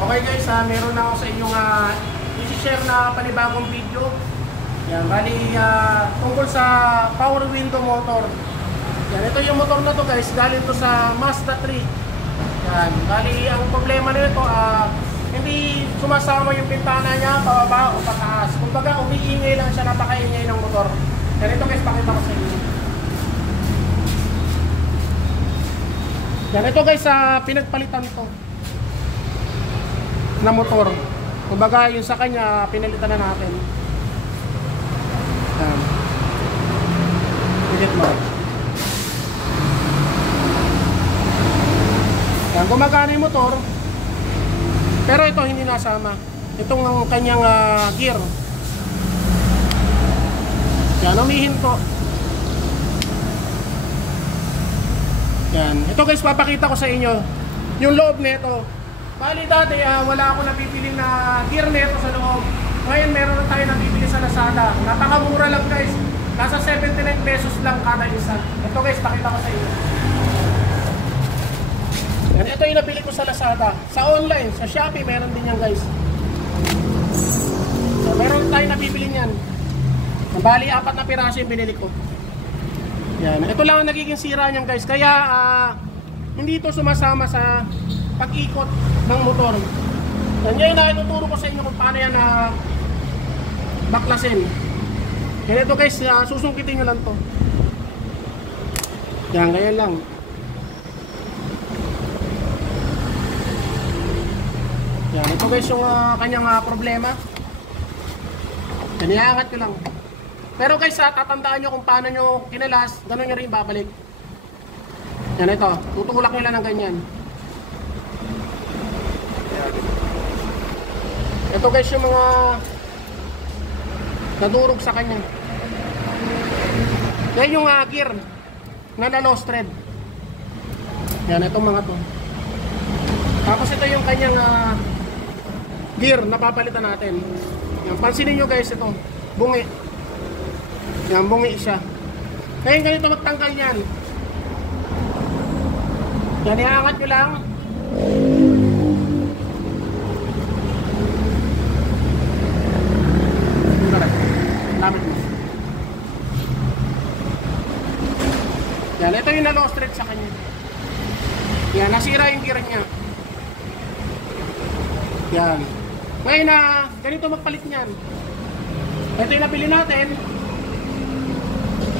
Okay guys, meron na ako sa inyong i-share na panibagong video. Yan, bali tungkol sa power window motor. Yan, ito yung motor na to guys, galing to sa Mazda 3. Yan, bali ang problema nito hindi sumasama yung pintana niya pababa o pataas. Kumbaga umiingay lang siya, napakaingay ng motor. Yan, ito guys, pakita ko sa inyo. Yan, ito guys, pinagpalitan to na motor. Kumbaga yung sa kanya pinalitan na natin. Yan. Pilit mo. Yan, gumagana yung motor. Pero ito hindi nasama. Itong ang kanyang gear. Yan, umihinto. Yan. Ito guys, papakita ko sa inyo yung loob nito. Bali dati, wala ako napipili na gear nito sa loob. Ngayon meron na tayo napipili sa Lazada. Napakamura lang guys. Nasa 79 pesos lang kada isa. Ito guys, pakita ko sa inyo. Yan, ito yung nabili ko sa Lazada. Sa online, sa Shopee, meron din yan guys. So, meron tayo napipili niyan. Bali, 4 na piraso yung binili ko. Yan, ito lang ang nagiging sira niyan guys. Kaya, hindi ito sumasama sa pag-ikot ng motor. Yan, ngayon na ituturo ko sa inyo kung paano yan baklasin. Kaya ito guys, susungkitin nyo lang to. Yan, ganyan lang. Yan, ito guys yung kanyang problema. Yan, iangat ko lang. Pero guys, tatandaan nyo kung paano nyo kinalas, gano'n nyo rin babalik. Yan, ito, tutulak nyo lang ng ganyan. Ito guys yung mga nadurog sa kanya. Yan yung gear na lost thread. Yan, itong mga to. Tapos ito yung kanyang gear na papalitan natin. Yan, pansinin nyo guys, ito bungi. Yan, bungi siya. Ngayon ganito magtanggal yan. Yan, iangat nyo lang. Lapit mo. Yan, ito yung na-lost thread sa kanya. Yan, nasira yung gear niya. Yan. Ngayon ganito magpalit niyan. Ito yung napili natin.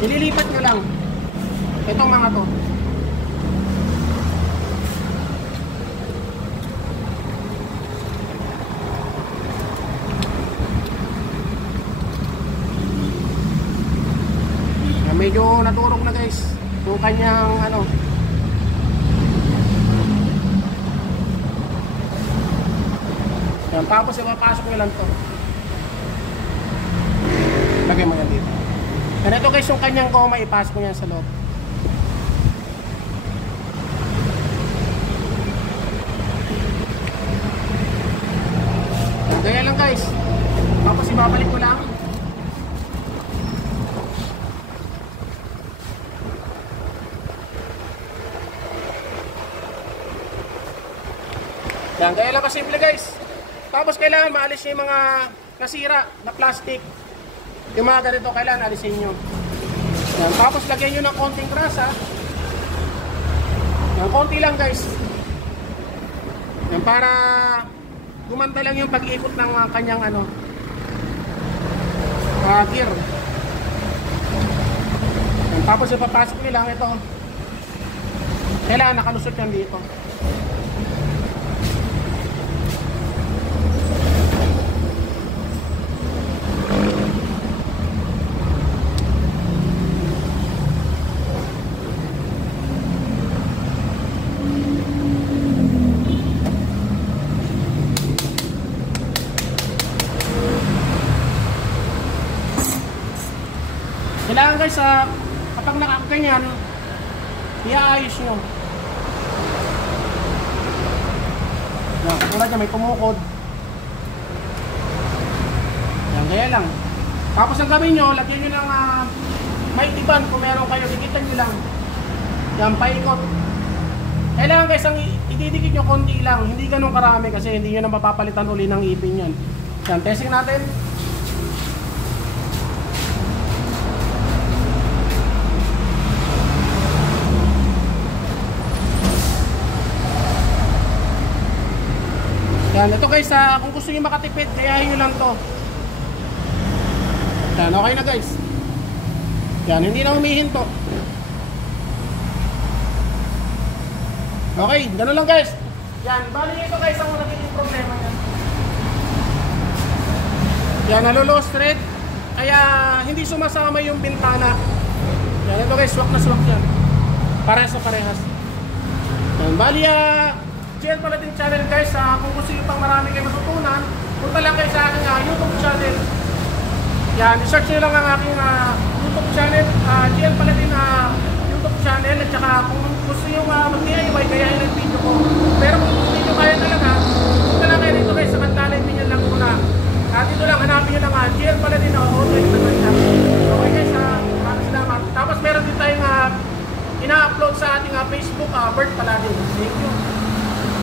Ililipat nyo lang itong mga to. Medyo naturog na guys yung kanyang yan, tapos ipapasok nyo lang to. Lagay mo yan dito. Yan, ito guys yung kanyang goma, ipasok nyo yan sa loob. Yan, gaya lang guys. Tapos ibabalik ko lang. Yan, kaya lang kasimple guys. Tapos kailangan maalis yung mga nasira na plastic. Yung mga ganito kailangan alisin nyo. Yan, tapos lagyan nyo ng konting grasa. Yan, konti lang guys. Yan, para gumanda lang yung pag-ikot ng kanyang gear. Yan, tapos ipapasok nyo lang ito. Kailangan nakalusot yan dito. Kailangan guys, kapag nakaganyan, iaayos nyo. Tulad niya, may tumukod. Yan, gaya lang. Tapos ang gawin nyo, lagyan nyo ng may tiban kung meron kayo, dikitan nyo lang. Yan, paikot. Kailangan guys, ang ididikit nyo konti lang, hindi ganun karami kasi hindi nyo na mapapalitan uli ng ipin yan. Yan, testing natin. Yan, ito guys, kung gusto nyo makatipid, gayahin nyo lang to. Yan, okay na guys. Yan, hindi na humihinto. Okay, gano'n lang guys. Yan, bali ito guys ang nagiging problema yan. Yan, nalolow thread. Kaya hindi sumasama yung bintana. Yan, ito guys, swak na swak yan. Parehas na parehas. Yan, bali GL Paladin channel guys. Kung gusto nyo pang marami kayo matutunan, punta lang kayo sa aking YouTube channel. Yan, i-search nyo lang ang aking YouTube channel, GL Paladin YouTube channel. At saka kung gusto nyo mag-DIY, gayahin ang video ko. Pero kung gusto nyo kaya talaga, punta lang kayo dito guys sa Kantalan, pinyan lang muna. Dito lang, hanapin nyo lang GL Paladin online naman siya. Okay guys, maraming salamat. Tapos meron din tayong ina-upload sa ating Facebook, Bert Paladin. Thank you.